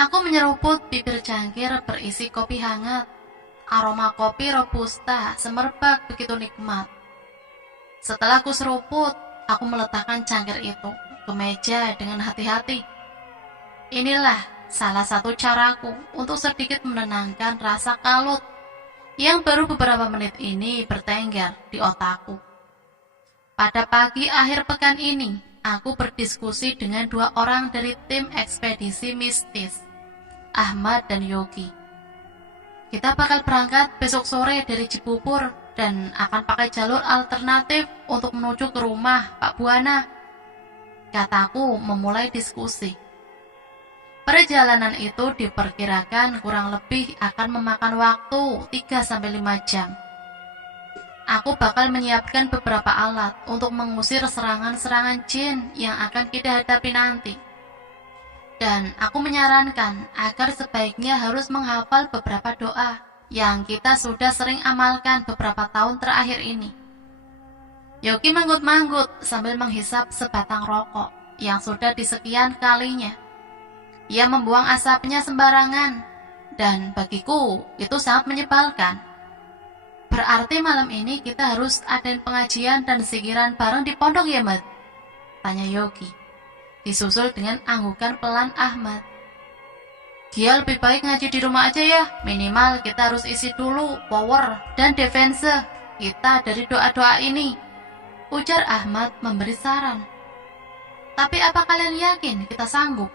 Aku menyeruput bibir cangkir berisi kopi hangat. Aroma kopi robusta semerbak begitu nikmat. Setelah aku seruput, aku meletakkan cangkir itu ke meja dengan hati-hati. Inilah salah satu caraku untuk sedikit menenangkan rasa kalut yang baru beberapa menit ini bertengger di otakku. Pada pagi akhir pekan ini, aku berdiskusi dengan dua orang dari tim ekspedisi mistis, Ahmad dan Yogi. Kita bakal berangkat besok sore dari Cibubur dan akan pakai jalur alternatif untuk menuju ke rumah Pak Buana, kataku memulai diskusi. Perjalanan itu diperkirakan kurang lebih akan memakan waktu 3-5 jam. Aku bakal menyiapkan beberapa alat untuk mengusir serangan-serangan jin yang akan kita hadapi nanti. Dan aku menyarankan agar sebaiknya harus menghafal beberapa doa yang kita sudah sering amalkan beberapa tahun terakhir ini. Yogi manggut-manggut sambil menghisap sebatang rokok yang sudah disekian kalinya. Ia membuang asapnya sembarangan, dan bagiku itu sangat menyebalkan. Berarti malam ini kita harus adain pengajian dan zikiran bareng di pondok ya, Mat? Tanya Yogi, disusul dengan anggukan pelan Ahmad. Dia lebih baik ngaji di rumah aja ya, minimal kita harus isi dulu power dan defense kita dari doa-doa ini, ujar Ahmad memberi saran. Tapi apa kalian yakin kita sanggup?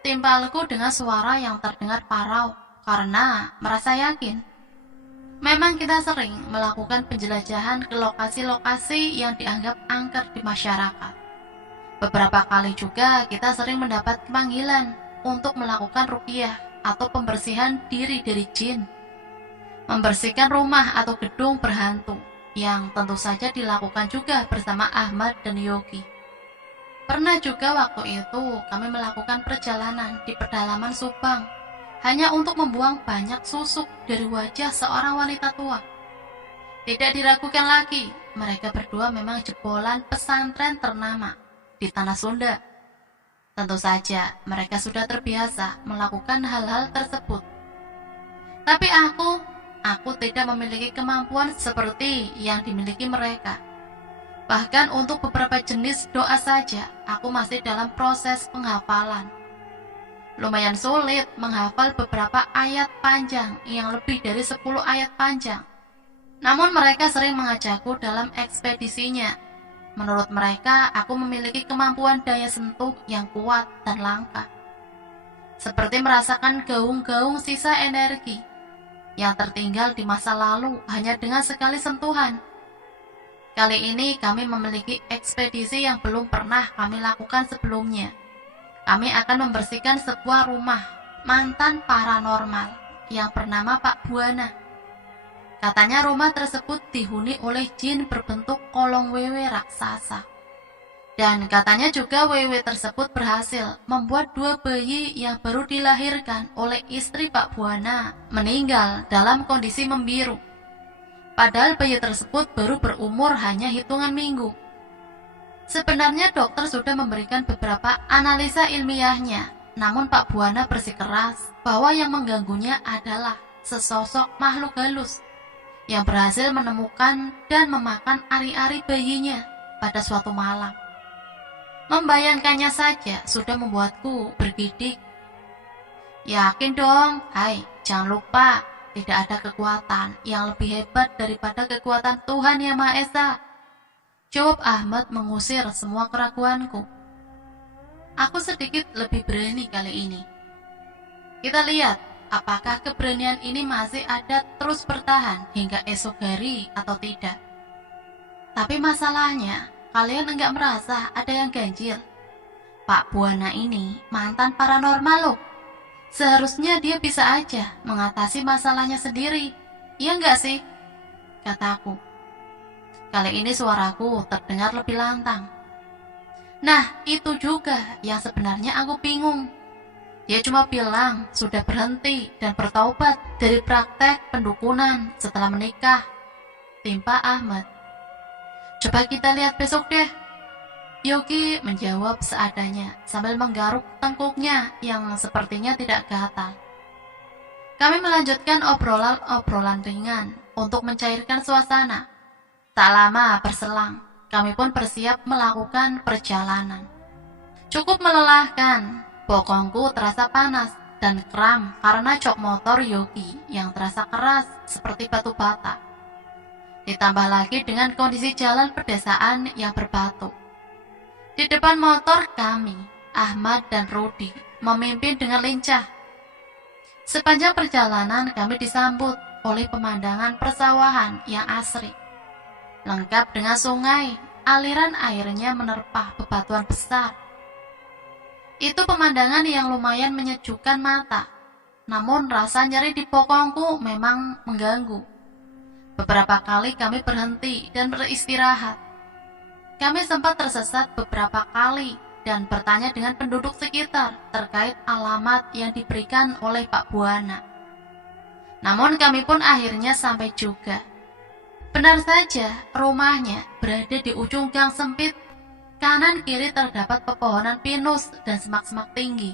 Timpalku dengan suara yang terdengar parau karena merasa yakin. Memang kita sering melakukan penjelajahan ke lokasi-lokasi yang dianggap angker di masyarakat. Beberapa kali juga kita sering mendapat panggilan untuk melakukan ruqyah atau pembersihan diri dari jin. Membersihkan rumah atau gedung berhantu yang tentu saja dilakukan juga bersama Ahmad dan Yogi. Pernah juga waktu itu kami melakukan perjalanan di pedalaman Subang hanya untuk membuang banyak susuk dari wajah seorang wanita tua. Tidak diragukan lagi, mereka berdua memang jebolan pesantren ternama di tanah Sunda. Tentu saja mereka sudah terbiasa melakukan hal-hal tersebut. Tapi aku tidak memiliki kemampuan seperti yang dimiliki mereka. Bahkan untuk beberapa jenis doa saja, aku masih dalam proses penghafalan. Lumayan sulit menghafal beberapa ayat panjang yang lebih dari 10 ayat panjang. Namun mereka sering mengajakku dalam ekspedisinya. Menurut mereka, aku memiliki kemampuan daya sentuh yang kuat dan langka. Seperti merasakan gaung-gaung sisa energi yang tertinggal di masa lalu hanya dengan sekali sentuhan. Kali ini kami memiliki ekspedisi yang belum pernah kami lakukan sebelumnya. Kami akan membersihkan sebuah rumah mantan paranormal yang bernama Pak Buana. Katanya rumah tersebut dihuni oleh jin berbentuk kolong wewe raksasa. Dan katanya juga wewe tersebut berhasil membuat 2 bayi yang baru dilahirkan oleh istri Pak Buana meninggal dalam kondisi membiru. Padahal bayi tersebut baru berumur hanya hitungan minggu. Sebenarnya dokter sudah memberikan beberapa analisa ilmiahnya, namun Pak Buana bersikeras bahwa yang mengganggunya adalah sesosok makhluk halus yang berhasil menemukan dan memakan ari-ari bayinya pada suatu malam. Membayangkannya saja sudah membuatku bergidik. Yakin dong, hai, jangan lupa. Tidak ada kekuatan yang lebih hebat daripada kekuatan Tuhan Yang Maha Esa. Jawab Ahmad mengusir semua keraguanku. Aku sedikit lebih berani kali ini. Kita lihat apakah keberanian ini masih ada terus bertahan hingga esok hari atau tidak. Tapi masalahnya, kalian enggak merasa ada yang ganjil. Pak Buana ini mantan paranormal loh. Seharusnya dia bisa aja mengatasi masalahnya sendiri. Iya enggak sih? Kataku. Kali ini suaraku terdengar lebih lantang. Nah, itu juga yang sebenarnya aku bingung. Dia cuma bilang sudah berhenti dan bertaubat dari praktek pendukunan setelah menikah. Timpa Ahmad. Coba kita lihat besok deh. Yogi menjawab seadanya sambil menggaruk tengkuknya yang sepertinya tidak gatal. Kami melanjutkan obrolan ringan untuk mencairkan suasana. Tak lama berselang, kami pun bersiap melakukan perjalanan. Cukup melelahkan, bokongku terasa panas dan kram karena jok motor Yogi yang terasa keras seperti batu bata. Ditambah lagi dengan kondisi jalan pedesaan yang berbatu. Di depan motor kami, Ahmad dan Rudi memimpin dengan lincah. Sepanjang perjalanan kami disambut oleh pemandangan persawahan yang asri. Lengkap dengan sungai, aliran airnya menerpah bebatuan besar. Itu pemandangan yang lumayan menyejukkan mata, namun rasa nyeri di bokongku memang mengganggu. Beberapa kali kami berhenti dan beristirahat. Kami sempat tersesat beberapa kali dan bertanya dengan penduduk sekitar terkait alamat yang diberikan oleh Pak Buana. Namun kami pun akhirnya sampai juga. Benar saja, rumahnya berada di ujung gang sempit. Kanan kiri terdapat pepohonan pinus dan semak-semak tinggi.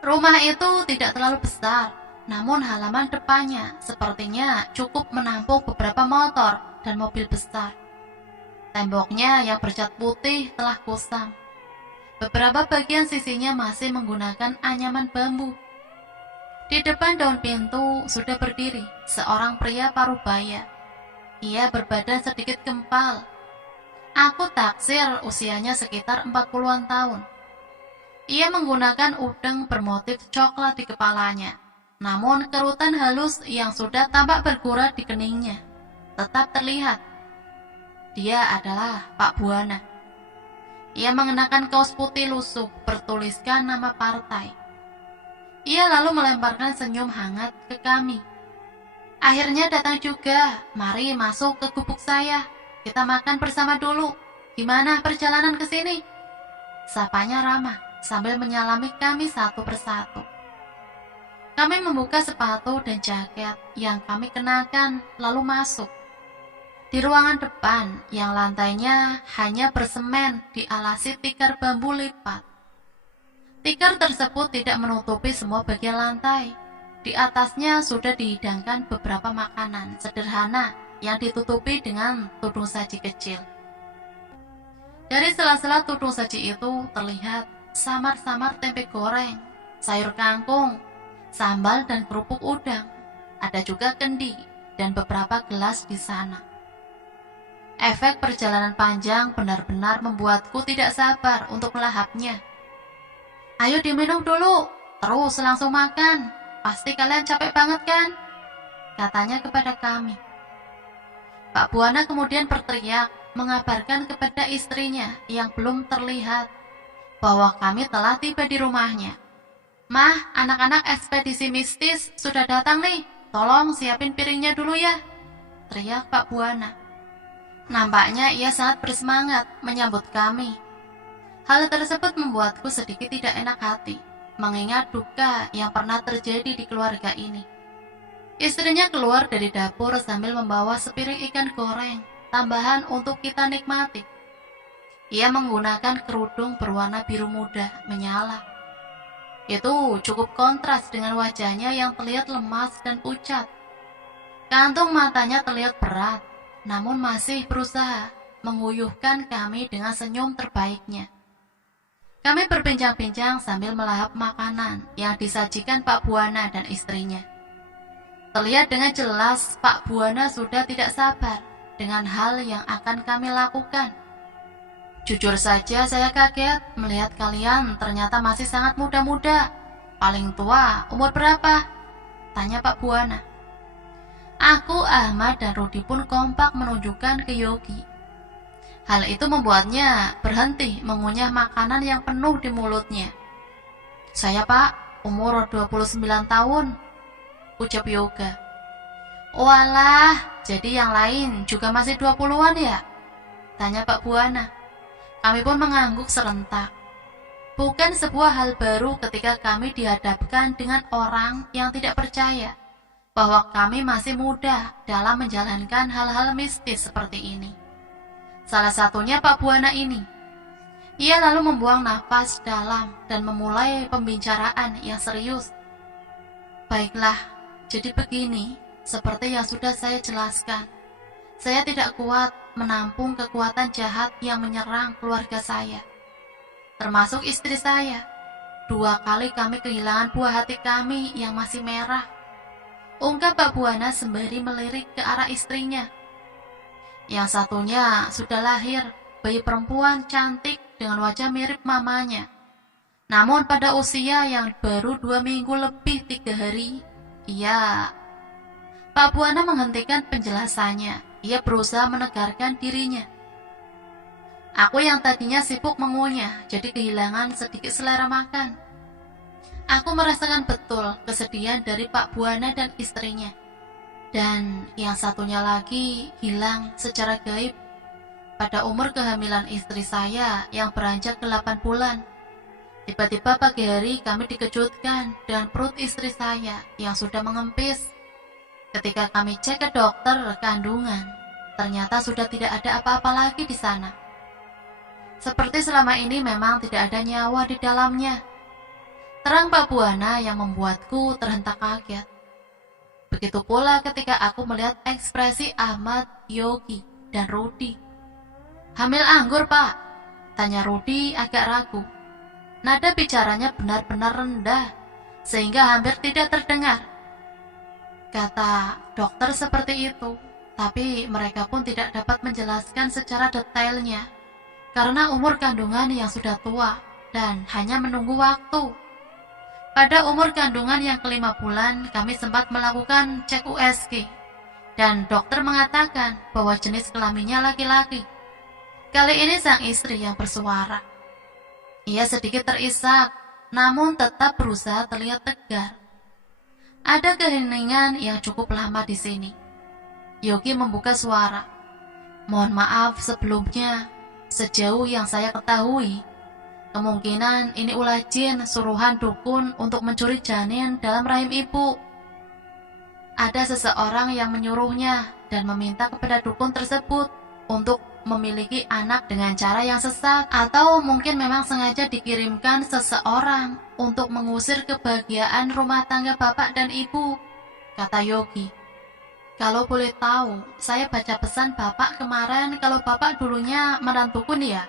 Rumah itu tidak terlalu besar, namun halaman depannya sepertinya cukup menampung beberapa motor dan mobil besar. Temboknya yang bercat putih telah kusam. Beberapa bagian sisinya masih menggunakan anyaman bambu. Di depan daun pintu sudah berdiri seorang pria parubaya. Ia berbadan sedikit gempal. Aku taksir usianya sekitar 40-an tahun. Ia menggunakan udeng bermotif coklat di kepalanya, namun kerutan halus yang sudah tampak bergurat di keningnya tetap terlihat. Dia adalah Pak Buana. Ia mengenakan kaos putih lusuh bertuliskan nama partai. Ia lalu melemparkan senyum hangat ke kami. Akhirnya datang juga. Mari masuk ke gubuk saya. Kita makan bersama dulu. Gimana perjalanan ke sini? Sapanya ramah sambil menyalami kami satu persatu. Kami membuka sepatu dan jaket yang kami kenakan lalu masuk. Di ruangan depan yang lantainya hanya bersemen dialasi tikar bambu lipat. Tikar tersebut tidak menutupi semua bagian lantai. Di atasnya sudah dihidangkan beberapa makanan sederhana yang ditutupi dengan tudung saji kecil. Dari sela-sela tudung saji itu terlihat samar-samar tempe goreng, sayur kangkung, sambal dan kerupuk udang. Ada juga kendi dan beberapa gelas di sana. Efek perjalanan panjang benar-benar membuatku tidak sabar untuk melahapnya. Ayo diminum dulu, terus langsung makan. Pasti kalian capek banget kan? Katanya kepada kami. Pak Buana kemudian berteriak mengabarkan kepada istrinya yang belum terlihat bahwa kami telah tiba di rumahnya. Mah, anak-anak ekspedisi mistis sudah datang nih. Tolong siapin piringnya dulu ya, teriak Pak Buana. Nampaknya ia sangat bersemangat menyambut kami. Hal tersebut membuatku sedikit tidak enak hati, mengingat duka yang pernah terjadi di keluarga ini. Istrinya keluar dari dapur sambil membawa sepiring ikan goreng, tambahan untuk kita nikmati. Ia menggunakan kerudung berwarna biru muda menyala. Itu cukup kontras dengan wajahnya yang terlihat lemas dan pucat. Kantung matanya terlihat berat, namun masih berusaha menguyuhkan kami dengan senyum terbaiknya. Kami berbincang-bincang sambil melahap makanan yang disajikan Pak Buana dan istrinya. Terlihat dengan jelas Pak Buana sudah tidak sabar dengan hal yang akan kami lakukan. Jujur saja saya kaget melihat kalian ternyata masih sangat muda-muda. Paling tua umur berapa? Tanya Pak Buana. Aku, Ahmad, dan Rudi pun kompak menunjukkan ke Yogi. Hal itu membuatnya berhenti mengunyah makanan yang penuh di mulutnya. Saya, Pak, umur 29 tahun, ucap Yoga. Walah, jadi yang lain juga masih 20-an ya? Tanya Pak Buana. Kami pun mengangguk serentak. Bukan sebuah hal baru ketika kami dihadapkan dengan orang yang tidak percaya bahwa kami masih muda dalam menjalankan hal-hal mistis seperti ini. Salah satunya Pak Buana ini. Ia lalu membuang nafas dalam dan memulai pembicaraan yang serius. Baiklah, jadi begini, seperti yang sudah saya jelaskan. Saya tidak kuat menampung kekuatan jahat yang menyerang keluarga saya, termasuk istri saya. 2 kali kami kehilangan buah hati kami yang masih merah, ungkap Pak Buana sembari melirik ke arah istrinya. Yang satunya sudah lahir, bayi perempuan cantik dengan wajah mirip mamanya. Namun pada usia yang baru 2 minggu lebih 3 hari, Pak Buana menghentikan penjelasannya. Ia berusaha menegarkan dirinya. Aku yang tadinya sibuk mengunyah, jadi kehilangan sedikit selera makan. Aku merasakan betul kesedihan dari Pak Buana dan istrinya. Dan yang satunya lagi hilang secara gaib pada umur kehamilan istri saya yang beranjak 8 bulan. Tiba-tiba pagi hari kami dikejutkan dengan perut istri saya yang sudah mengempis. Ketika kami cek ke dokter kandungan, ternyata sudah tidak ada apa-apa lagi di sana. Seperti selama ini memang tidak ada nyawa di dalamnya. Terang Pak Buana yang membuatku terhentak kaget. Begitu pula ketika aku melihat ekspresi Ahmad, Yogi, dan Rudi. Hamil anggur, Pak? Tanya Rudi agak ragu. Nada bicaranya benar-benar rendah, sehingga hampir tidak terdengar. Kata dokter seperti itu, tapi mereka pun tidak dapat menjelaskan secara detailnya, karena umur kandungan yang sudah tua dan hanya menunggu waktu. Pada umur kandungan yang ke-5 bulan, kami sempat melakukan cek USG, dan dokter mengatakan bahwa jenis kelaminnya laki-laki. Kali ini sang istri yang bersuara. Ia sedikit terisak, namun tetap berusaha terlihat tegar. Ada keheningan yang cukup lama di sini. Yogi membuka suara. Mohon maaf sebelumnya, sejauh yang saya ketahui, kemungkinan ini ulah jin suruhan dukun untuk mencuri janin dalam rahim ibu. Ada seseorang yang menyuruhnya dan meminta kepada dukun tersebut untuk memiliki anak dengan cara yang sesat, atau mungkin memang sengaja dikirimkan seseorang untuk mengusir kebahagiaan rumah tangga bapak dan ibu, kata Yogi. Kalau boleh tahu, saya baca pesan bapak kemarin kalau bapak dulunya menantukun ya?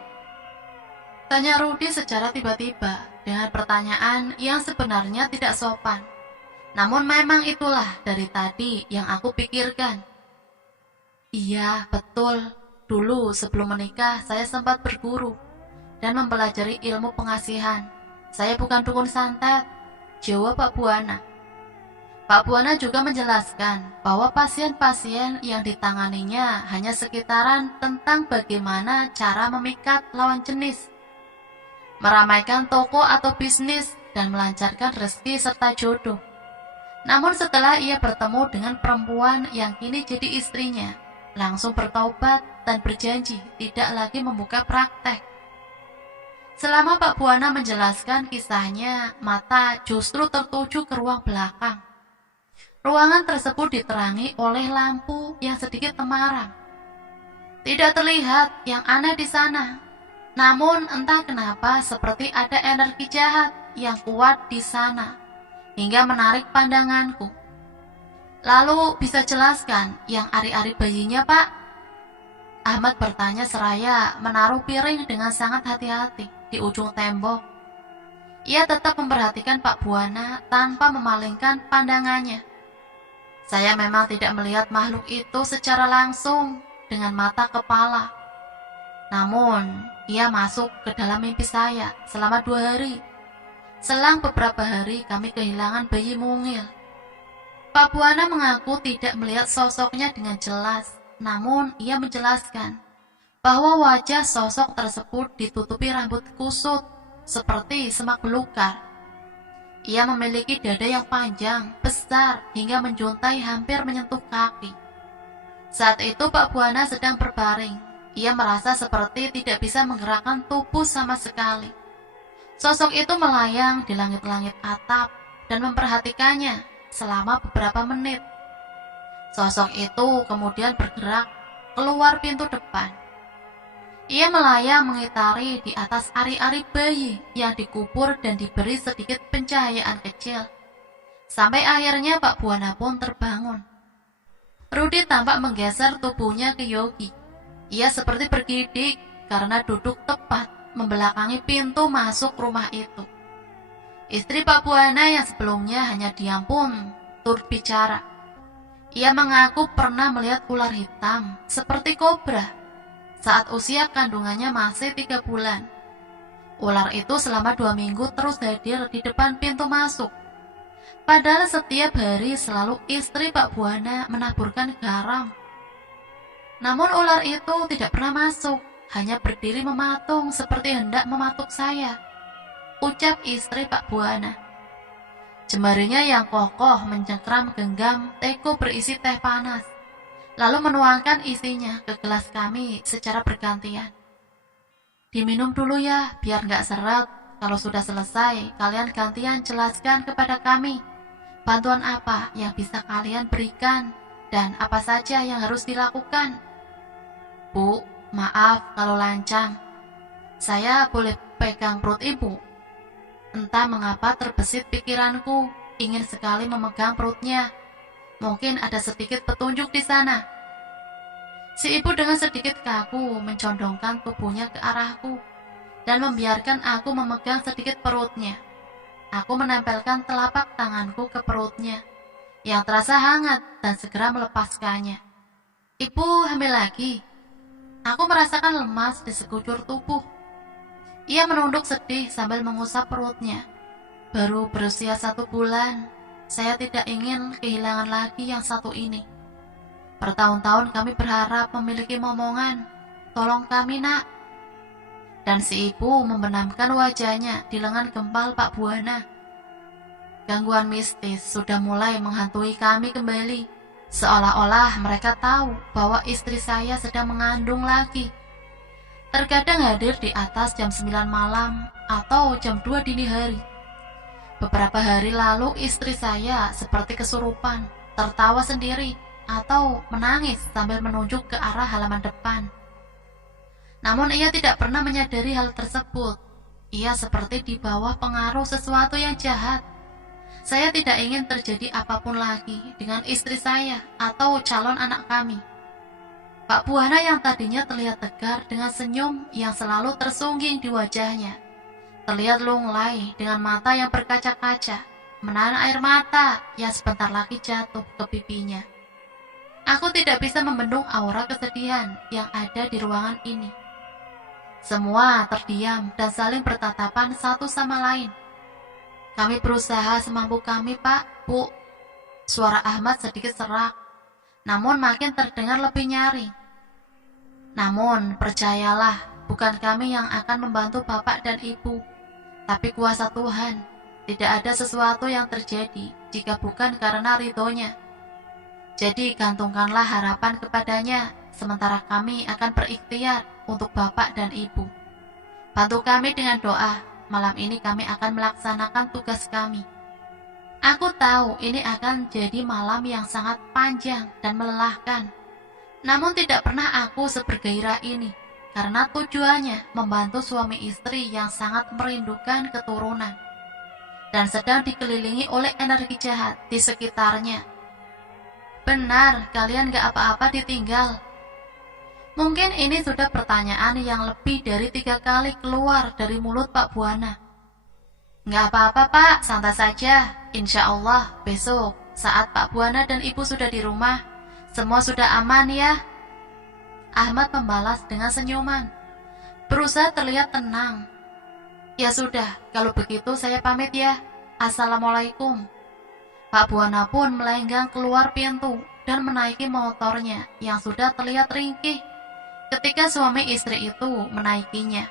Tanya Rudi secara tiba-tiba dengan pertanyaan yang sebenarnya tidak sopan. Namun memang itulah dari tadi yang aku pikirkan. Iya, betul. Dulu sebelum menikah saya sempat berguru dan mempelajari ilmu pengasihan. Saya bukan dukun santet, jawab Pak Buana. Pak Buana juga menjelaskan bahwa pasien-pasien yang ditanganinya hanya sekitaran tentang bagaimana cara memikat lawan jenis, meramaikan toko atau bisnis, dan melancarkan rezeki serta jodoh. Namun setelah ia bertemu dengan perempuan yang kini jadi istrinya, langsung bertaubat dan berjanji tidak lagi membuka praktek. Selama Pak Buana menjelaskan kisahnya, mata justru tertuju ke ruang belakang. Ruangan tersebut diterangi oleh lampu yang sedikit temaram. Tidak terlihat yang aneh di sana, namun entah kenapa seperti ada energi jahat yang kuat di sana, hingga menarik pandanganku. Lalu bisa jelaskan yang ari-ari bayinya, Pak? Ahmad bertanya seraya menaruh piring dengan sangat hati-hati di ujung tembok. Ia tetap memperhatikan Pak Buana tanpa memalingkan pandangannya. Saya memang tidak melihat makhluk itu secara langsung dengan mata kepala. Namun, ia masuk ke dalam mimpi saya selama 2 hari. Selang beberapa hari kami kehilangan bayi mungil. Pak Buana mengaku tidak melihat sosoknya dengan jelas, namun ia menjelaskan bahwa wajah sosok tersebut ditutupi rambut kusut seperti semak belukar. Ia memiliki dada yang panjang, besar, hingga menjuntai hampir menyentuh kaki. Saat itu Pak Buana sedang berbaring. Ia merasa seperti tidak bisa menggerakkan tubuh sama sekali. Sosok itu melayang di langit-langit atap dan memperhatikannya selama beberapa menit. Sosok itu kemudian bergerak keluar pintu depan. Ia melayang mengitari di atas ari-ari bayi yang dikubur dan diberi sedikit pencahayaan kecil. Sampai akhirnya Pak Buana pun terbangun. Rudi tampak menggeser tubuhnya ke Yogi. Ia seperti bergidik karena duduk tepat membelakangi pintu masuk rumah itu. Istri Pak Buana yang sebelumnya hanya diam pun turut bicara. Ia mengaku pernah melihat ular hitam seperti kobra saat usia kandungannya masih 3 bulan. Ular itu selama 2 minggu terus hadir di depan pintu masuk. Padahal setiap hari selalu istri Pak Buana menaburkan garam. Namun ular itu tidak pernah masuk, hanya berdiri mematung seperti hendak mematuk saya, ucap istri Pak Buana. Jemarinya yang kokoh mencengkram genggam teko berisi teh panas, lalu menuangkan isinya ke gelas kami secara bergantian. Diminum dulu ya, biar nggak seret. Kalau sudah selesai, kalian gantian jelaskan kepada kami bantuan apa yang bisa kalian berikan dan apa saja yang harus dilakukan. Bu, maaf kalau lancang. Saya boleh pegang perut ibu? Entah mengapa terbesit pikiranku, ingin sekali memegang perutnya. Mungkin ada sedikit petunjuk di sana. Si ibu dengan sedikit kaku mencondongkan tubuhnya ke arahku dan membiarkan aku memegang sedikit perutnya. Aku menempelkan telapak tanganku ke perutnya yang terasa hangat dan segera melepaskannya. Ibu hamil lagi? Aku merasakan lemas di sekujur tubuh. Ia menunduk sedih sambil mengusap perutnya. Baru berusia 1 bulan, saya tidak ingin kehilangan lagi yang satu ini. Bertahun-tahun kami berharap memiliki momongan. Tolong kami, nak. Dan si ibu membenamkan wajahnya di lengan gempal Pak Buana. Gangguan mistis sudah mulai menghantui kami kembali. Seolah-olah mereka tahu bahwa istri saya sedang mengandung lagi. Terkadang hadir di atas jam 9 malam atau jam 2 dini hari. Beberapa hari lalu istri saya seperti kesurupan, tertawa sendiri atau menangis sambil menunjuk ke arah halaman depan. Namun ia tidak pernah menyadari hal tersebut. Ia seperti di bawah pengaruh sesuatu yang jahat. Saya tidak ingin terjadi apapun lagi dengan istri saya atau calon anak kami. Pak Buana yang tadinya terlihat tegar dengan senyum yang selalu tersungging di wajahnya, terlihat lunglai dengan mata yang berkaca-kaca, menahan air mata yang sebentar lagi jatuh ke pipinya. Aku tidak bisa membendung aura kesedihan yang ada di ruangan ini. Semua terdiam dan saling bertatapan satu sama lain. Kami berusaha semampu kami, Pak, Bu. Suara Ahmad sedikit serak, namun makin terdengar lebih nyaring. Namun, percayalah, bukan kami yang akan membantu Bapak dan Ibu, tapi kuasa Tuhan. Tidak ada sesuatu yang terjadi jika bukan karena ridhonya. Jadi gantungkanlah harapan kepadanya, sementara kami akan berikhtiar untuk Bapak dan Ibu. Bantu kami dengan doa, malam ini kami akan melaksanakan tugas kami. Aku tahu ini akan jadi malam yang sangat panjang dan melelahkan. Namun tidak pernah aku sebergairah ini, karena tujuannya membantu suami istri yang sangat merindukan keturunan dan sedang dikelilingi oleh energi jahat di sekitarnya. Benar, kalian gak apa-apa ditinggal. Mungkin ini sudah pertanyaan yang lebih dari 3 kali keluar dari mulut Pak Buana. Gak apa-apa, Pak, santai saja. Insya Allah besok saat Pak Buana dan Ibu sudah di rumah, semua sudah aman ya. Ahmad membalas dengan senyuman, berusaha terlihat tenang. Ya sudah, kalau begitu saya pamit ya. Assalamualaikum. Pak Buana pun melenggang keluar pintu dan menaiki motornya yang sudah terlihat ringkih ketika suami istri itu menaikinya.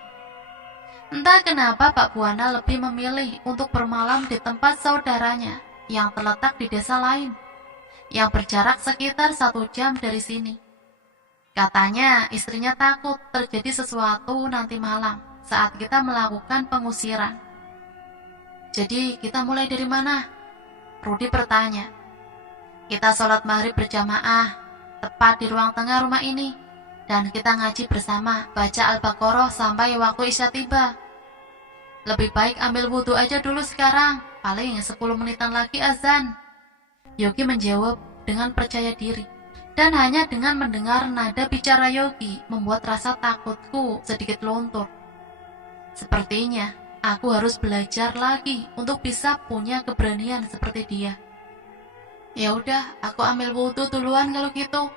Entah kenapa Pak Buana lebih memilih untuk bermalam di tempat saudaranya yang terletak di desa lain, yang berjarak sekitar 1 jam dari sini. Katanya istrinya takut terjadi sesuatu nanti malam saat kita melakukan pengusiran. Jadi kita mulai dari mana? Rudi bertanya. Kita sholat maghrib berjamaah, tepat di ruang tengah rumah ini. dan kita ngaji bersama, baca Al-Baqarah sampai waktu Isya tiba. Lebih baik ambil wudhu aja dulu sekarang, paling 10 menitan lagi azan. Yogi menjawab dengan percaya diri, dan hanya dengan mendengar nada bicara Yogi membuat rasa takutku sedikit luntur. Sepertinya aku harus belajar lagi untuk bisa punya keberanian seperti dia. Ya udah, aku ambil wudhu duluan kalau gitu.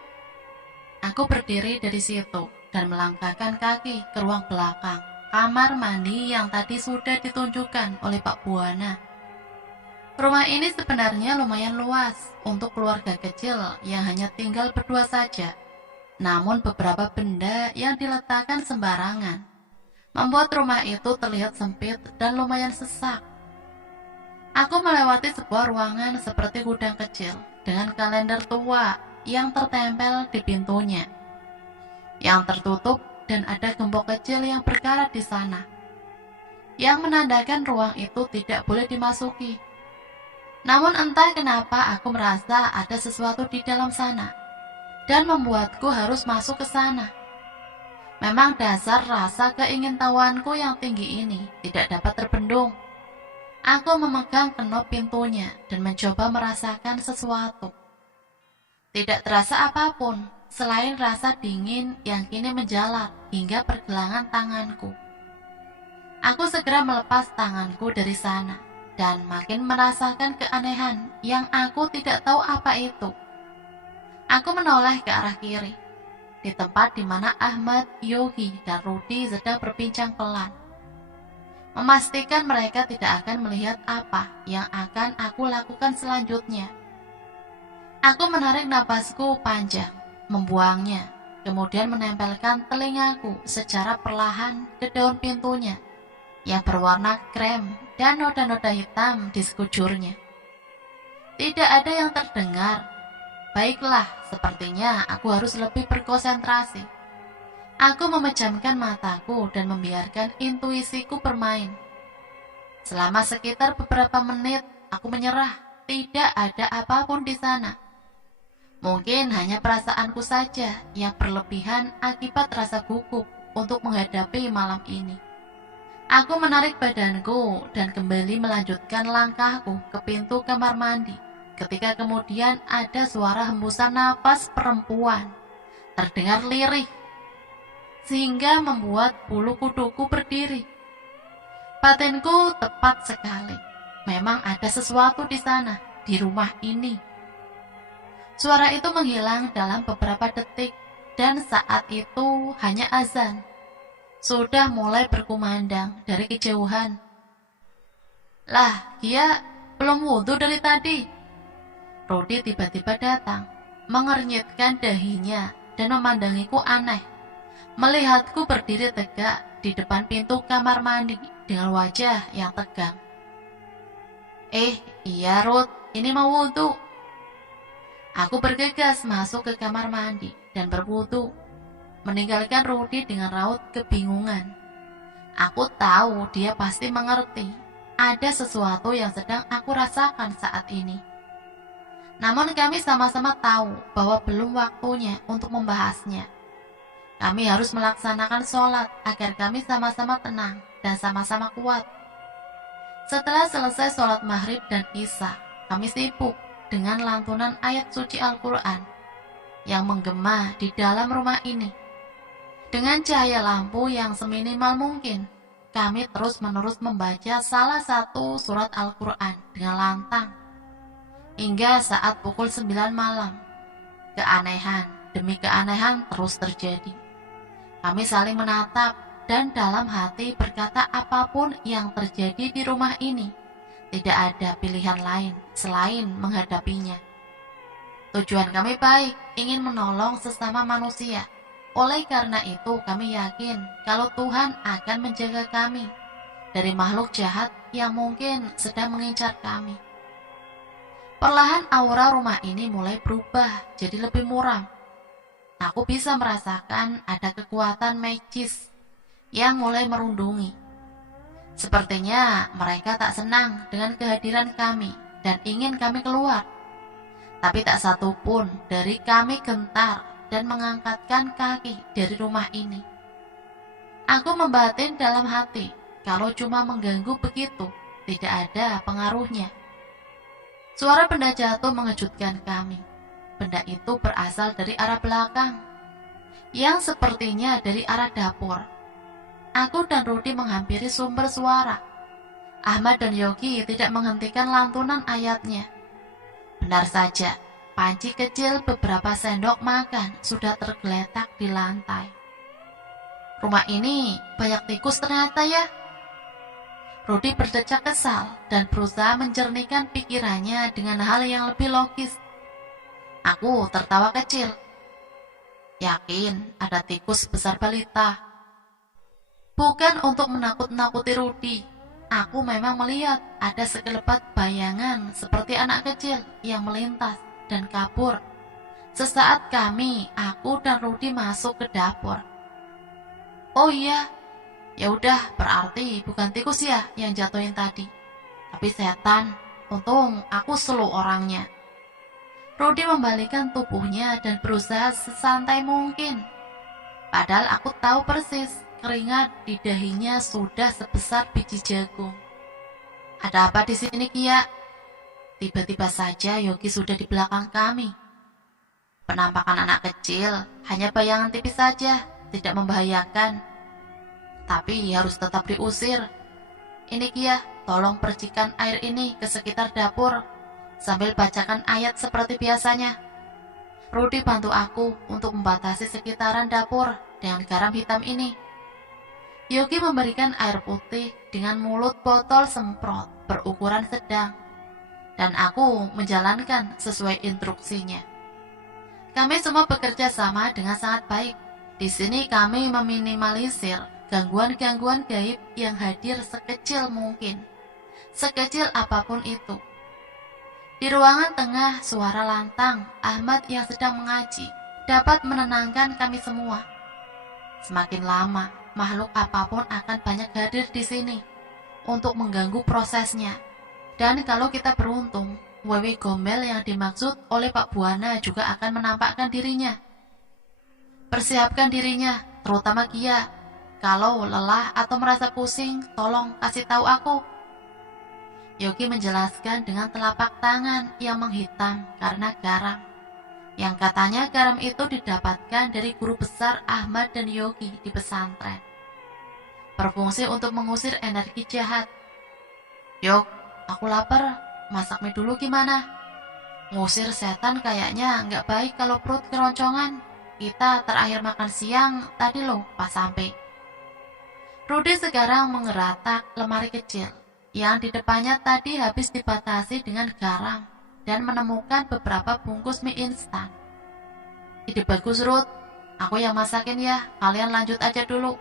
Aku berdiri dari situ dan melangkahkan kaki ke ruang belakang kamar mandi yang tadi sudah ditunjukkan oleh Pak Buana. Rumah ini sebenarnya lumayan luas untuk keluarga kecil yang hanya tinggal berdua saja. Namun beberapa benda yang diletakkan sembarangan membuat rumah itu terlihat sempit dan lumayan sesak. Aku melewati sebuah ruangan seperti gudang kecil dengan kalender tua yang tertempel di pintunya, yang tertutup, dan ada gembok kecil yang berkarat di sana, yang menandakan ruang itu tidak boleh dimasuki. Namun entah kenapa aku merasa ada sesuatu di dalam sana, dan membuatku harus masuk ke sana. Memang dasar rasa keingintahuanku yang tinggi ini tidak dapat terbendung. Aku memegang kenop pintunya dan mencoba merasakan sesuatu. Tidak terasa apapun selain rasa dingin yang kini menjalar hingga pergelangan tanganku. Aku segera melepas tanganku dari sana dan makin merasakan keanehan yang aku tidak tahu apa itu. Aku menoleh ke arah kiri, di tempat di mana Ahmad, Yogi, dan Rudi sedang berbincang pelan, memastikan mereka tidak akan melihat apa yang akan aku lakukan selanjutnya. Aku menarik napasku panjang, membuangnya, kemudian menempelkan telingaku secara perlahan ke daun pintunya yang berwarna krem dan noda-noda hitam di sekujurnya. Tidak ada yang terdengar. Baiklah, sepertinya aku harus lebih berkonsentrasi. Aku memejamkan mataku dan membiarkan intuisiku bermain. Selama sekitar beberapa menit, aku menyerah. Tidak ada apapun di sana. Mungkin hanya perasaanku saja yang berlebihan akibat rasa gugup untuk menghadapi malam ini. Aku menarik badanku dan kembali melanjutkan langkahku ke pintu kamar mandi. Ketika kemudian ada suara hembusan napas perempuan terdengar lirih, sehingga membuat bulu kuduku berdiri. Batinku tepat sekali. Memang ada sesuatu di sana, di rumah ini. Suara itu menghilang dalam beberapa detik, dan saat itu hanya azan sudah mulai berkumandang dari kejauhan. Lah, dia belum wudhu dari tadi. Rudi tiba-tiba datang, mengernyitkan dahinya dan memandangiku aneh. Melihatku berdiri tegak di depan pintu kamar mandi dengan wajah yang tegang. Iya Rud, ini mau wudhu. Aku bergegas masuk ke kamar mandi dan berwudu, meninggalkan Rudi dengan raut kebingungan. Aku tahu dia pasti mengerti ada sesuatu yang sedang aku rasakan saat ini. Namun kami sama-sama tahu bahwa belum waktunya untuk membahasnya. Kami harus melaksanakan sholat agar kami sama-sama tenang dan sama-sama kuat. Setelah selesai sholat maghrib dan isya, kami sibuk dengan lantunan ayat suci Al-Quran yang menggema di dalam rumah ini. Dengan cahaya lampu yang seminimal mungkin, kami terus-menerus membaca salah satu surat Al-Quran dengan lantang. Hingga saat pukul 9 malam, keanehan demi keanehan terus terjadi. Kami saling menatap dan dalam hati berkata apapun yang terjadi di rumah ini, tidak ada pilihan lain selain menghadapinya. Tujuan kami baik, ingin menolong sesama manusia. Oleh karena itu kami yakin kalau Tuhan akan menjaga kami dari makhluk jahat yang mungkin sedang mengincar kami. Perlahan aura rumah ini mulai berubah jadi lebih muram. Aku bisa merasakan ada kekuatan magis yang mulai merundungi. Sepertinya mereka tak senang dengan kehadiran kami dan ingin kami keluar. Tapi tak satu pun dari kami gentar dan mengangkatkan kaki dari rumah ini. Aku membatin dalam hati, kalau cuma mengganggu begitu, tidak ada pengaruhnya. Suara benda jatuh mengejutkan kami. Benda itu berasal dari arah belakang, yang sepertinya dari arah dapur. Aku dan Rudi menghampiri sumber suara. Ahmad dan Yogi tidak menghentikan lantunan ayatnya. Benar saja, panci kecil beberapa sendok makan sudah tergeletak di lantai. Rumah ini banyak tikus ternyata ya. Rudi berdecak kesal dan berusaha menjernihkan pikirannya dengan hal yang lebih logis. Aku tertawa kecil. Yakin ada tikus besar balita? Bukan untuk menakut-nakuti Rudi. Aku memang melihat ada sekelebat bayangan seperti anak kecil yang melintas dan kabur. Sesaat aku dan Rudi masuk ke dapur. Oh iya, ya udah berarti bukan tikus ya yang jatuhin tadi, tapi setan. Untung aku slow orangnya. Rudi membalikkan tubuhnya dan berusaha sesantai mungkin. Padahal aku tahu persis keringat di dahinya sudah sebesar biji jagung. Ada apa di sini, Kia? Tiba-tiba saja Yogi sudah di belakang kami. Penampakan anak kecil, hanya bayangan tipis saja, tidak membahayakan. Tapi harus tetap diusir. Ini Kia, tolong percikan air ini ke sekitar dapur, sambil bacakan ayat seperti biasanya. Rudi bantu aku untuk membatasi sekitaran dapur dengan garam hitam ini. Yogi memberikan air putih dengan mulut botol semprot berukuran sedang, dan aku menjalankan sesuai instruksinya. Kami semua bekerja sama dengan sangat baik. Di sini kami meminimalisir gangguan-gangguan gaib yang hadir sekecil mungkin, sekecil apapun itu. Di ruangan tengah, suara lantang Ahmad yang sedang mengaji dapat menenangkan kami semua. Semakin lama, makhluk apapun akan banyak hadir di sini untuk mengganggu prosesnya. Dan kalau kita beruntung, Wewe Gombel yang dimaksud oleh Pak Buana juga akan menampakkan dirinya. Persiapkan dirinya, terutama Kia. Kalau lelah atau merasa pusing, tolong kasih tahu aku. Yogi menjelaskan dengan telapak tangan yang menghitam karena garam, yang katanya garam itu didapatkan dari guru besar Ahmad dan Yogi di pesantren. Berfungsi untuk mengusir energi jahat. Yok, aku lapar, masak mie dulu gimana? Ngusir setan kayaknya nggak baik kalau perut keroncongan. Kita terakhir makan siang tadi loh pas sampai. Rudi sekarang mengeratak lemari kecil yang di depannya tadi habis dibatasi dengan garam dan menemukan beberapa bungkus mie instan. Ide bagus, Rud. Aku yang masakin ya, kalian lanjut aja dulu.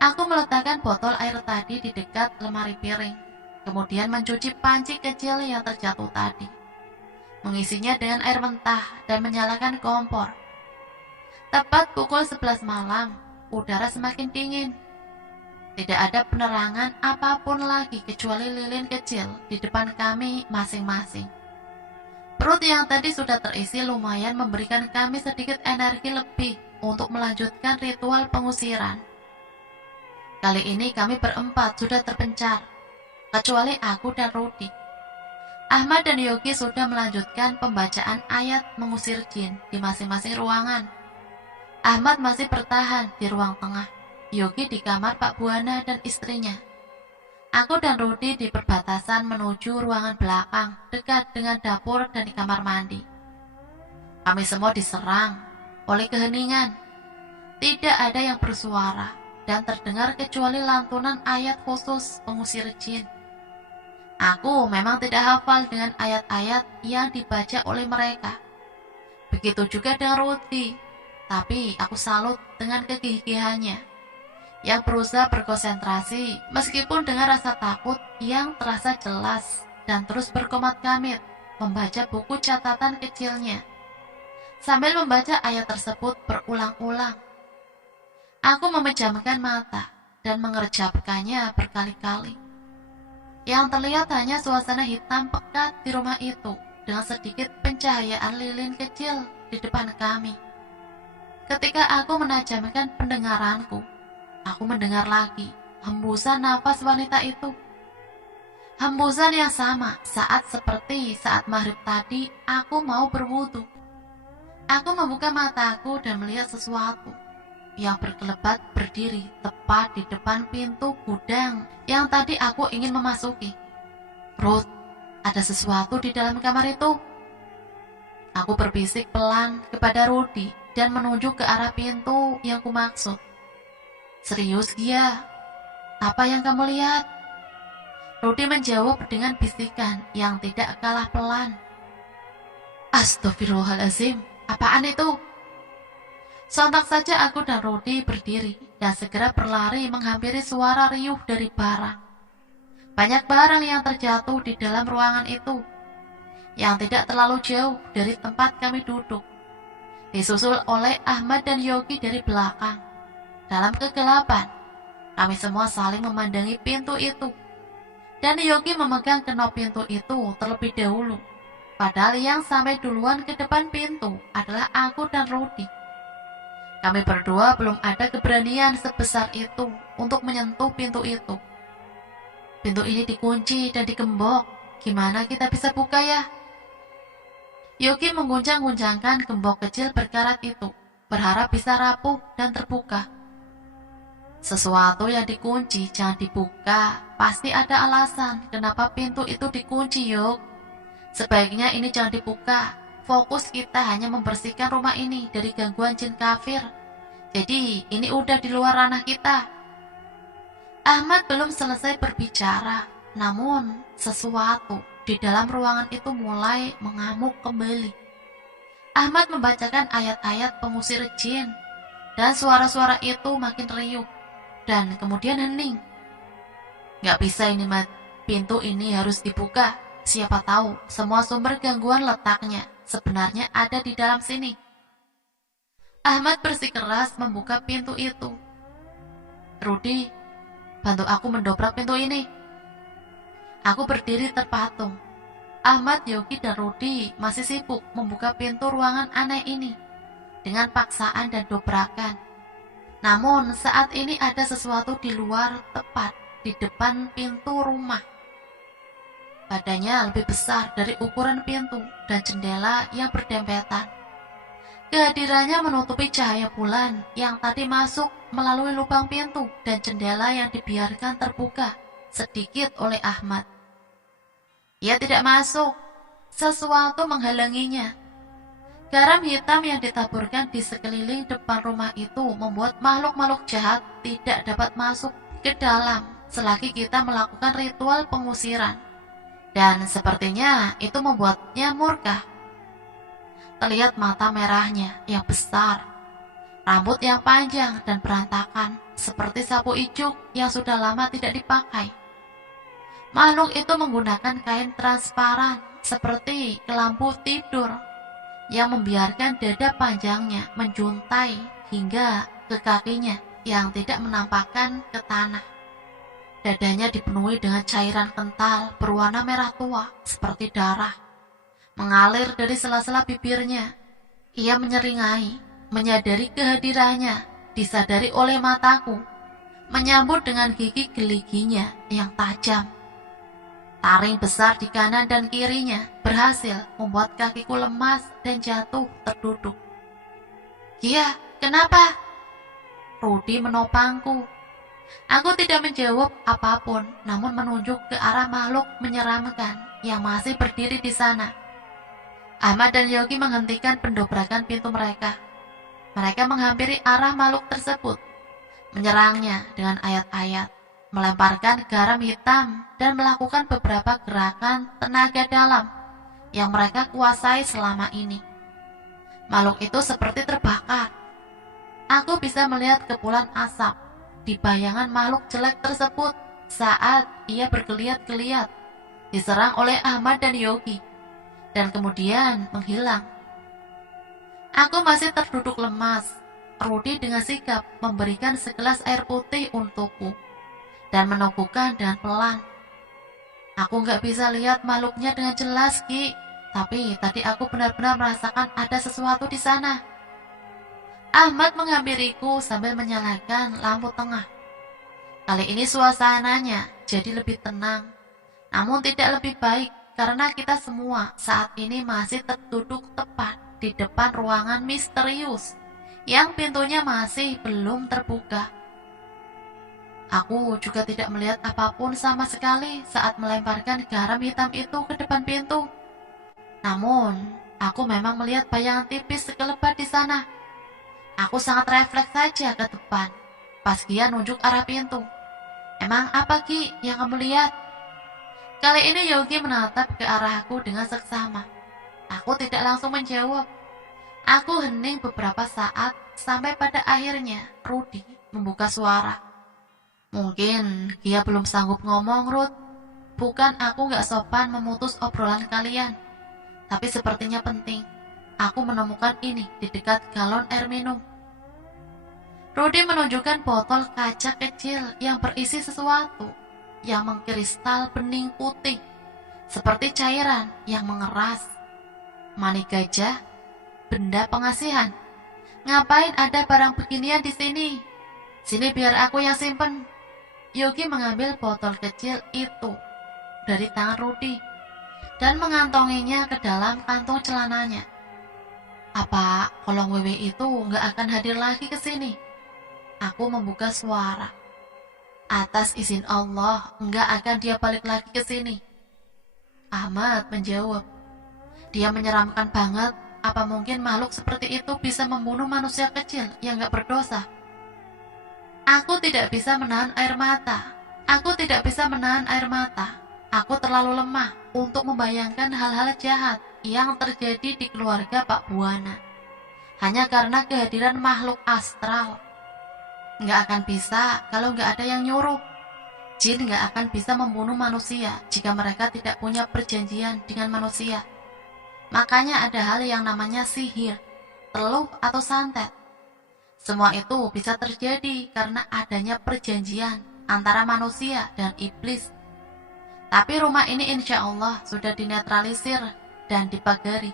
Aku meletakkan botol air tadi di dekat lemari piring, kemudian mencuci panci kecil yang terjatuh tadi, mengisinya dengan air mentah dan menyalakan kompor. Tepat pukul 11 malam, udara semakin dingin. Tidak ada penerangan apapun lagi kecuali lilin kecil di depan kami masing-masing. Perut yang tadi sudah terisi lumayan memberikan kami sedikit energi lebih untuk melanjutkan ritual pengusiran. Kali ini kami berempat sudah terpencar, kecuali aku dan Rudi. Ahmad dan Yogi sudah melanjutkan pembacaan ayat mengusir jin di masing-masing ruangan. Ahmad masih bertahan di ruang tengah, Yogi di kamar Pak Buana dan istrinya. Aku dan Rudi di perbatasan menuju ruangan belakang dekat dengan dapur dan di kamar mandi. Kami semua diserang oleh keheningan. Tidak ada yang bersuara dan terdengar kecuali lantunan ayat khusus pengusir jin. Aku memang tidak hafal dengan ayat-ayat yang dibaca oleh mereka. Begitu juga dengan Rudi, tapi aku salut dengan kegigihannya yang berusaha berkonsentrasi meskipun dengan rasa takut yang terasa jelas dan terus berkomat-kamit membaca buku catatan kecilnya. Sambil membaca ayat tersebut berulang-ulang, aku memejamkan mata dan mengerjapkannya berkali-kali. Yang terlihat hanya suasana hitam pekat di rumah itu dengan sedikit pencahayaan lilin kecil di depan kami. Ketika aku menajamkan pendengaranku, aku mendengar lagi hembusan nafas wanita itu. Hembusan yang sama seperti saat maghrib tadi aku mau berwudu. Aku membuka mataku dan melihat sesuatu yang berkelebat berdiri tepat di depan pintu gudang yang tadi aku ingin memasuki. Ruth, ada sesuatu di dalam kamar itu. Aku berbisik pelan kepada Rudy dan menunjuk ke arah pintu yang kumaksud. Serius, Gia? Apa yang kamu lihat? Rudy menjawab dengan bisikan yang tidak kalah pelan. Astagfirullahaladzim, apaan itu? Sontak saja aku dan Rudy berdiri dan segera berlari menghampiri suara riuh dari barang. Banyak barang yang terjatuh di dalam ruangan itu, yang tidak terlalu jauh dari tempat kami duduk, disusul oleh Ahmad dan Yogi dari belakang. Dalam kegelapan, kami semua saling memandangi pintu itu, dan Yogi memegang kenop pintu itu terlebih dahulu. Padahal yang sampai duluan ke depan pintu adalah aku dan Rudy. Kami berdua belum ada keberanian sebesar itu untuk menyentuh pintu itu. Pintu ini dikunci dan digembok. Gimana kita bisa buka ya? Yogi mengguncang-guncangkan gembok kecil berkarat itu, berharap bisa rapuh dan terbuka. Sesuatu yang dikunci jangan dibuka, pasti ada alasan kenapa pintu itu dikunci, Yok. Sebaiknya ini jangan dibuka. Fokus kita hanya membersihkan rumah ini dari gangguan jin kafir. Jadi ini udah di luar ranah kita. Ahmad belum selesai berbicara, namun sesuatu di dalam ruangan itu mulai mengamuk kembali. Ahmad membacakan ayat-ayat pengusir jin, dan suara-suara itu makin riuh, dan kemudian hening. Gak bisa ini, Mat. Pintu ini harus dibuka. Siapa tahu semua sumber gangguan letaknya sebenarnya ada di dalam sini. Ahmad bersikeras membuka pintu itu. Rudy, bantu aku mendobrak pintu ini. Aku berdiri terpatung. Ahmad, Yogi, dan Rudy masih sibuk membuka pintu ruangan aneh ini dengan paksaan dan dobrakan. Namun saat ini ada sesuatu di luar, tepat di depan pintu rumah. Badannya lebih besar dari ukuran pintu dan jendela yang berdempetan. Kehadirannya menutupi cahaya bulan yang tadi masuk melalui lubang pintu dan jendela yang dibiarkan terbuka sedikit oleh Ahmad. Ia tidak masuk. Sesuatu menghalanginya. Garam hitam yang ditaburkan di sekeliling depan rumah itu membuat makhluk-makhluk jahat tidak dapat masuk ke dalam selagi kita melakukan ritual pengusiran. Dan sepertinya itu membuatnya murka. Terlihat mata merahnya yang besar, rambut yang panjang dan berantakan seperti sapu ijuk yang sudah lama tidak dipakai. Makhluk itu menggunakan kain transparan seperti kelambu tidur yang membiarkan dada panjangnya menjuntai hingga ke kakinya yang tidak menampakkan ke tanah. Dadanya dipenuhi dengan cairan kental berwarna merah tua seperti darah, mengalir dari sela-sela bibirnya. Ia menyeringai, menyadari kehadirannya, disadari oleh mataku, menyambut dengan gigi geliginya yang tajam. Taring besar di kanan dan kirinya berhasil membuat kakiku lemas dan jatuh terduduk. Gia, kenapa? Rudy menopangku. Aku tidak menjawab apapun, namun menunjuk ke arah makhluk menyeramkan yang masih berdiri di sana. Ahmad dan Yogi menghentikan pendobrakan pintu mereka. Mereka menghampiri arah makhluk tersebut, menyerangnya dengan ayat-ayat, melemparkan garam hitam, dan melakukan beberapa gerakan tenaga dalam yang mereka kuasai selama ini. Makhluk itu seperti terbakar. Aku bisa melihat kepulan asap di bayangan makhluk jelek tersebut saat ia bergeliat-geliat, diserang oleh Ahmad dan Yogi, dan kemudian menghilang. Aku masih terduduk lemas. Rudy dengan sigap memberikan segelas air putih untukku dan meneguhkan dengan pelan. Aku gak bisa lihat makhluknya dengan jelas, Ki, tapi tadi aku benar-benar merasakan ada sesuatu di sana. Ahmad menghampiriku sambil menyalakan lampu tengah. Kali ini suasananya jadi lebih tenang, namun tidak lebih baik karena kita semua saat ini masih terduduk tepat di depan ruangan misterius yang pintunya masih belum terbuka. Aku juga tidak melihat apapun sama sekali saat melemparkan garam hitam itu ke depan pintu. Namun, aku memang melihat bayangan tipis sekelebat di sana. Aku sangat refleks saja ke depan, pas Gia nunjuk arah pintu. Emang apa Ki yang kamu lihat? Kali ini Yogi menatap ke arahku dengan seksama. Aku tidak langsung menjawab. Aku hening beberapa saat sampai pada akhirnya Rudy membuka suara. Mungkin Gia belum sanggup ngomong, Ruth. Bukan aku gak sopan memutus obrolan kalian, tapi sepertinya penting. Aku menemukan ini di dekat galon air minum. Rudy menunjukkan botol kaca kecil yang berisi sesuatu yang mengkristal bening putih, seperti cairan yang mengeras. Mani gajah, benda pengasihan. Ngapain ada barang beginian di sini? Sini biar aku yang simpen. Yogi mengambil botol kecil itu dari tangan Rudy dan mengantonginya ke dalam kantong celananya. Apa kolong wewe itu nggak akan hadir lagi ke sini? Aku membuka suara. Atas izin Allah, nggak akan dia balik lagi ke sini. Ahmad menjawab. Dia menyeramkan banget. Apa mungkin makhluk seperti itu bisa membunuh manusia kecil yang nggak berdosa? Aku tidak bisa menahan air mata. Aku tidak bisa menahan air mata. Aku terlalu lemah untuk membayangkan hal-hal jahat yang terjadi di keluarga Pak Buana. Hanya karena kehadiran makhluk astral. Nggak akan bisa kalau nggak ada yang nyuruh. Jin nggak akan bisa membunuh manusia jika mereka tidak punya perjanjian dengan manusia. Makanya ada hal yang namanya sihir, teluh atau santet. Semua itu bisa terjadi karena adanya perjanjian antara manusia dan iblis. Tapi rumah ini insya Allah sudah dinetralisir dan dipagari.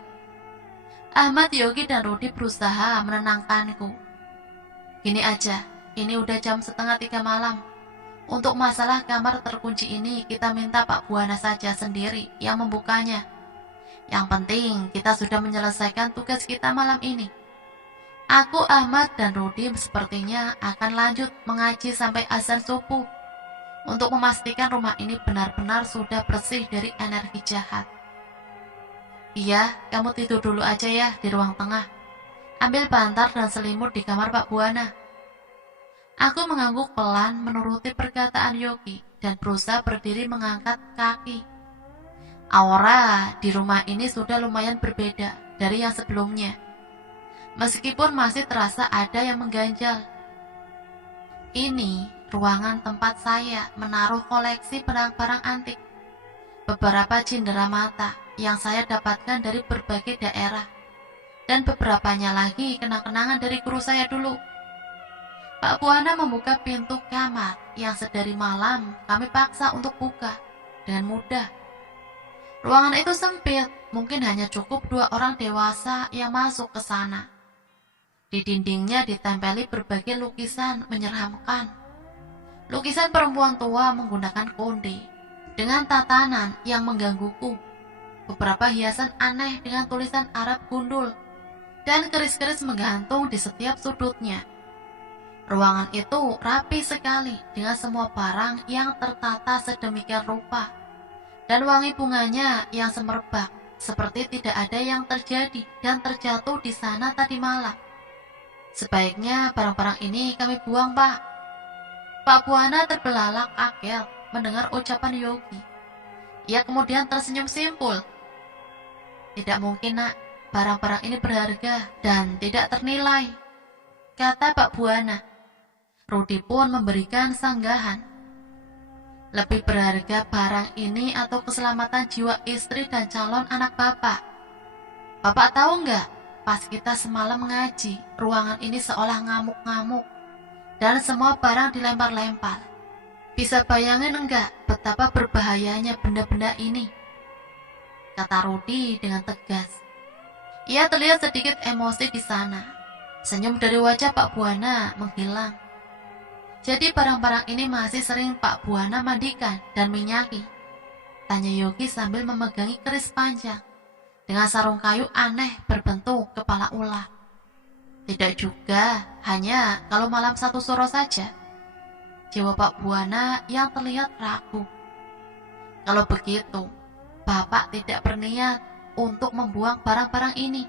Ahmad, Yogi, dan Rudy berusaha menenangkanku. Gini aja, ini udah jam 2:30 malam. Untuk masalah kamar terkunci ini kita minta Pak Buana saja sendiri yang membukanya. Yang penting kita sudah menyelesaikan tugas kita malam ini. Aku, Ahmad, dan Rudy sepertinya akan lanjut mengaji sampai azan subuh untuk memastikan rumah ini benar-benar sudah bersih dari energi jahat. Iya, kamu tidur dulu aja ya di ruang tengah. Ambil bantal dan selimut di kamar Pak Buana. Aku mengangguk pelan menuruti perkataan Yogi dan berusaha berdiri mengangkat kaki. Aura di rumah ini sudah lumayan berbeda dari yang sebelumnya. Meskipun masih terasa ada yang mengganjal. Ini ruangan tempat saya menaruh koleksi barang-barang antik. Beberapa cindera mata yang saya dapatkan dari berbagai daerah. Dan beberapanya lagi kenang-kenangan dari guru saya dulu. Pak Buana membuka pintu kamar yang sedari malam kami paksa untuk buka dengan mudah. Ruangan itu sempit, mungkin hanya cukup 2 orang dewasa yang masuk ke sana. Di dindingnya ditempeli berbagai lukisan menyeramkan. Lukisan perempuan tua menggunakan konde dengan tatanan yang menggangguku. Beberapa hiasan aneh dengan tulisan Arab gundul dan keris-keris menggantung di setiap sudutnya. Ruangan itu rapi sekali dengan semua barang yang tertata sedemikian rupa dan wangi bunganya yang semerbak seperti tidak ada yang terjadi dan terjatuh di sana tadi malam. Sebaiknya barang-barang ini kami buang, Pak. Pak Buana terbelalak kaget mendengar ucapan Yogi. Ia kemudian tersenyum simpul. Tidak mungkin, Nak. Barang-barang ini berharga dan tidak ternilai, kata Pak Buana. Rudy pun memberikan sanggahan. Lebih berharga barang ini atau keselamatan jiwa istri dan calon anak Bapak? Bapak tahu nggak? Pas kita semalam ngaji, ruangan ini seolah ngamuk-ngamuk dan semua barang dilempar-lempar. Bisa bayangin enggak betapa berbahayanya benda-benda ini? Kata Rudy dengan tegas. Ia terlihat sedikit emosi di sana. Senyum dari wajah Pak Buana menghilang. Jadi barang-barang ini masih sering Pak Buana mandikan dan minyaki? Tanya Yogi sambil memegangi keris panjang dengan sarung kayu aneh berbentuk kepala ular. Tidak juga, hanya kalau malam satu suro saja. Jawab Pak Buana yang terlihat ragu. Kalau begitu, Bapak tidak berniat untuk membuang barang-barang ini.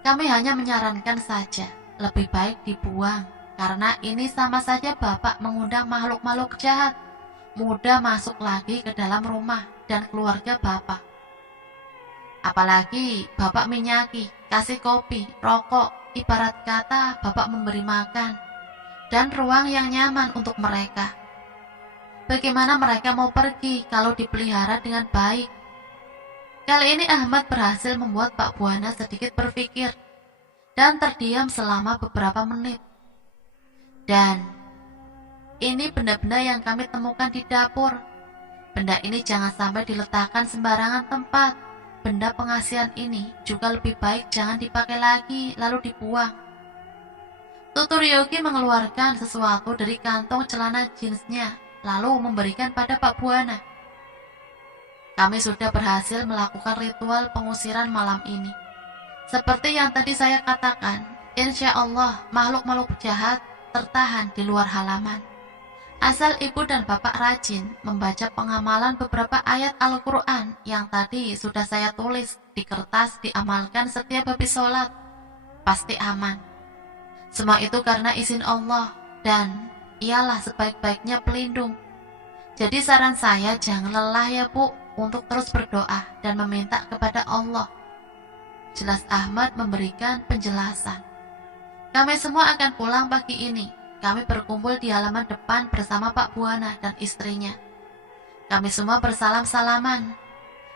Kami hanya menyarankan saja, lebih baik dibuang, karena ini sama saja Bapak mengundang makhluk-makhluk jahat, mudah masuk lagi ke dalam rumah dan keluarga Bapak. Apalagi Bapak minyaki, kasih kopi, rokok, ibarat kata Bapak memberi makan, dan ruang yang nyaman untuk mereka. Bagaimana mereka mau pergi kalau dipelihara dengan baik? Kali ini Ahmad berhasil membuat Pak Buana sedikit berpikir dan terdiam selama beberapa menit. Dan ini benda-benda yang kami temukan di dapur. Benda ini jangan sampai diletakkan sembarangan tempat. Benda pengasihan ini juga lebih baik jangan dipakai lagi lalu dibuang. Tutur Yogi mengeluarkan sesuatu dari kantong celana jeansnya lalu memberikan pada Pak Buana. Kami sudah berhasil melakukan ritual pengusiran malam ini. Seperti yang tadi saya katakan, insya Allah makhluk-makhluk jahat tertahan di luar halaman. Asal ibu dan bapak rajin membaca pengamalan beberapa ayat Al-Quran yang tadi sudah saya tulis di kertas diamalkan setiap habis sholat, pasti aman. Semua itu karena izin Allah dan ialah sebaik-baiknya pelindung. Jadi saran saya jangan lelah ya Bu untuk terus berdoa dan meminta kepada Allah. Jelas Ahmad memberikan penjelasan. Kami semua akan pulang pagi ini. Kami berkumpul di halaman depan bersama Pak Buana dan istrinya. Kami semua bersalam-salaman.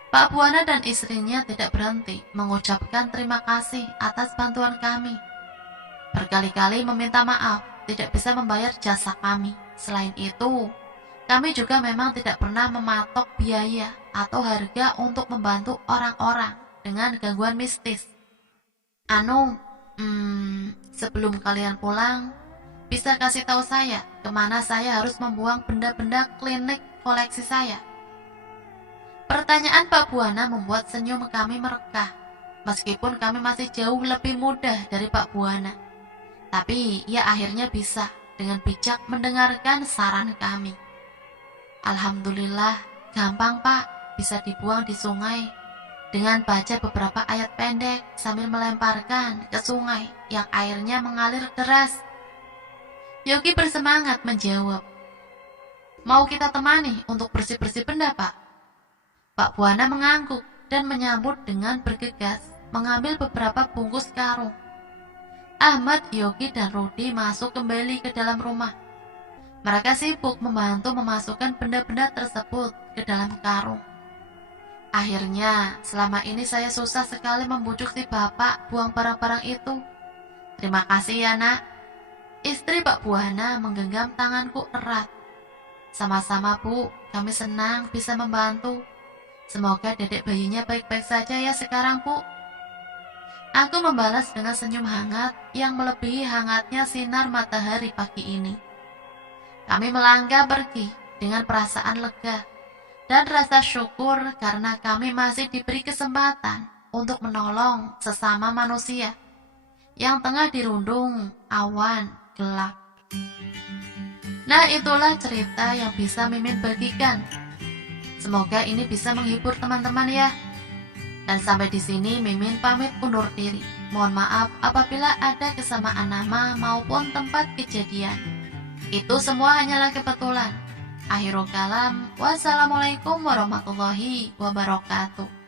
Pak Buana dan istrinya tidak berhenti mengucapkan terima kasih atas bantuan kami. Berkali-kali meminta maaf tidak bisa membayar jasa kami. Selain itu, kami juga memang tidak pernah mematok biaya atau harga untuk membantu orang-orang dengan gangguan mistis. Sebelum kalian pulang, bisa kasih tahu saya kemana saya harus membuang benda-benda klinik koleksi saya? Pertanyaan Pak Buana membuat senyum kami merekah, meskipun kami masih jauh lebih muda dari Pak Buana. Tapi ia akhirnya bisa dengan bijak mendengarkan saran kami. Alhamdulillah, gampang Pak, bisa dibuang di sungai dengan baca beberapa ayat pendek sambil melemparkan ke sungai yang airnya mengalir deras. Yogi bersemangat menjawab, mau kita temani untuk bersih-bersih benda Pak? Pak Buana mengangguk dan menyambut dengan bergegas mengambil beberapa bungkus karung. Ahmad, Yogi, dan Rudi masuk kembali ke dalam rumah. Mereka sibuk membantu memasukkan benda-benda tersebut ke dalam karung. Akhirnya, selama ini saya susah sekali membujuk si bapak buang barang-barang itu. Terima kasih ya nak. Istri Pak Buana menggenggam tanganku erat. Sama-sama Bu, kami senang bisa membantu. Semoga dedek bayinya baik-baik saja ya sekarang Bu. Aku membalas dengan senyum hangat yang melebihi hangatnya sinar matahari pagi ini. Kami melangkah pergi dengan perasaan lega dan rasa syukur karena kami masih diberi kesempatan untuk menolong sesama manusia yang tengah dirundung awan gelap. Nah, itulah cerita yang bisa Mimin bagikan. Semoga ini bisa menghibur teman-teman ya. Dan sampai di sini Mimin pamit undur diri. Mohon maaf apabila ada kesamaan nama maupun tempat kejadian. Itu semua hanyalah kebetulan. Akhirul kalam, wassalamualaikum warahmatullahi wabarakatuh.